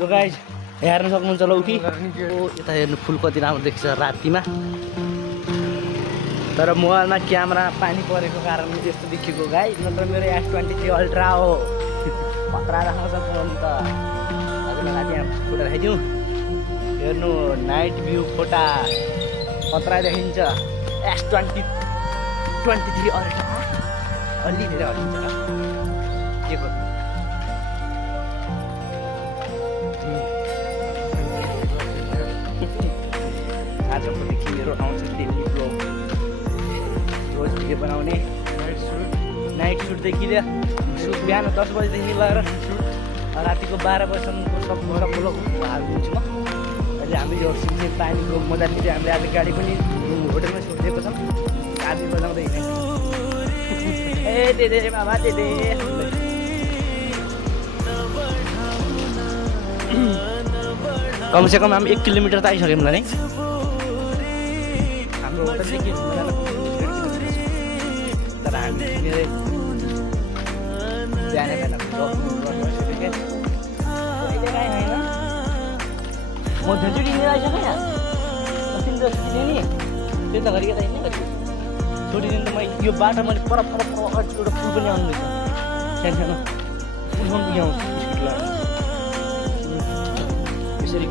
लु गाइस हेर्न सक्नुहुन्छ लौकी यता हेर्नु फुल कति राम्रो देख्छ रातिमा। तर मोबाइलमा क्यामेरा पानी परेको कारणले त्यस्तो देखिएको गाइस, नत्र मेरो S23 अल्ट्रा हो। खतरा देखाउँछ फोन त। हजुरलाई त्यहाँ फोटो देखाइदिउँ, हेर्नु नाइट भ्यू फोटा खतरा देखिन्छ। S23 अल्ट्रा अलि धेरै हल्लिन्छ र के गर्नु। आजकोदेखि मेरो आउँछ डेली ब्लग, रोज भिडियो बनाउने। नाइट सुटदेखि सुट बिहान 10 बजीदेखि लिएर रातिको 12 बजीसम्मको सब ब्लग हालिदिन्छु म। अहिले हामी यो सिक्किम पानीको मजा लिँदै हामीले आज गाडी पनि होटलमा छोडिदिएको छौँ। गाडी बजाउँदै हिँडेको ए दे बाबा दे कमसेकम हामी 1 किलोमिटर त आइसक्यौँ होला नि। हाम्रो होटलदेखि तर हामी बिहानै बिहान म धेरचोटि हिँडेर आइसकेँ यहाँ। तिमी त छुट्टी थियो नि, त्यो त घरि यता हिँड्नै गरेको छोडिदिनु त। मैले यो बाटो मैले पर अगाडि एउटा पुल पनि आउँदैछ, सानो सानो पुलसम्म पुगि आउँछु स्पिड लगाएर यसरी।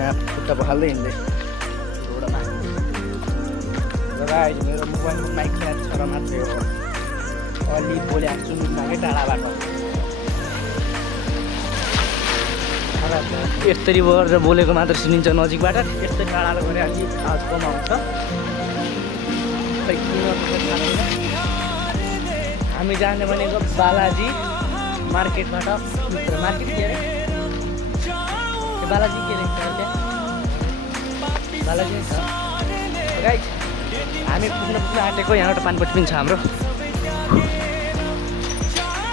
यहाँ खुट्टा पखाल्दै हिँड्दै रोडमा। र गाइस मेरो मोबाइलको माइक फ्ल्याट छ र मात्रै हो, अलि बोलेको छु निकै टाढाबाट। यस्तरी गरेर बोलेको मात्र सुनिन्छ नजिकबाट, यस्तै टाढा गरे अलि आवाज कम आउँछ। हामी जाने भनेको बालाजी मार्केटबाट। मार्केट के अरे बालाजी के रहेछ त्यहाँ, बालाजी छ गाइस। हामी पुग्न आँटेको, यहाँबाट पानीपट्टि पनि छ हाम्रो।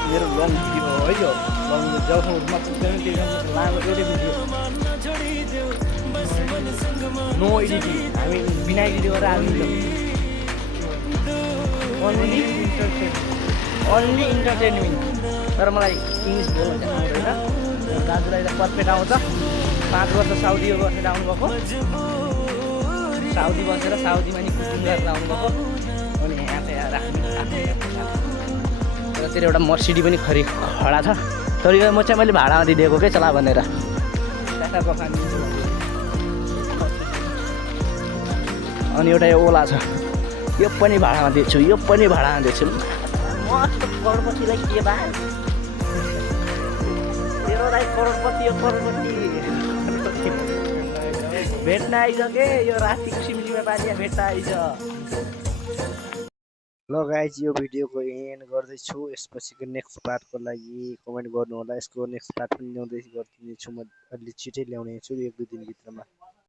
मेरो लङ भिडियो हो है यो, लङ जबसम्म पुग्दैन त्यहीसम्म लामो एउटै भिडियो, नो एडिटिङ। हामी बिना एडिटिङ गरेर हालिदिन्छौँ। Only entertainment. तर मलाई इङ्ग्लिस बोल्न चाहिँ आउँदैन। दाजुलाई त पर्फेक्ट आउँछ। 5 वर्ष साउदी बसेर आउनुभएको, साउदी बसेर साउदीमा नि कुकिङ गरेर आउनुभएको। अनि यहाँ चाहिँ आएर हामी र एउटा मर्सिडी पनि खडा छ। तर यो म चाहिँ मैले भाडामा दिइदिएको के चला भनेर। अनि एउटा यो ओला छ, यो पनि भाडामा दिन्छु, यो पनि भाडामा दिन्छु। मस्त करोडपतिलाई के बा तेरो दाइ करोडपति, यो करोडपति भेट्न आइसके। यो रातिको सिमसिमे पानी भेट्न आइज। ल गाइज यो भिडियोको एन्ड गर्दैछु। यसपछिको नेक्स्ट पार्टको लागि कमेन्ट गर्नु होला। यसको नेक्स्ट पार्ट पनि ल्याउँदै गरिदिनेछु म, अलि छिटै ल्याउने छु 1-2 दिनभित्रमा।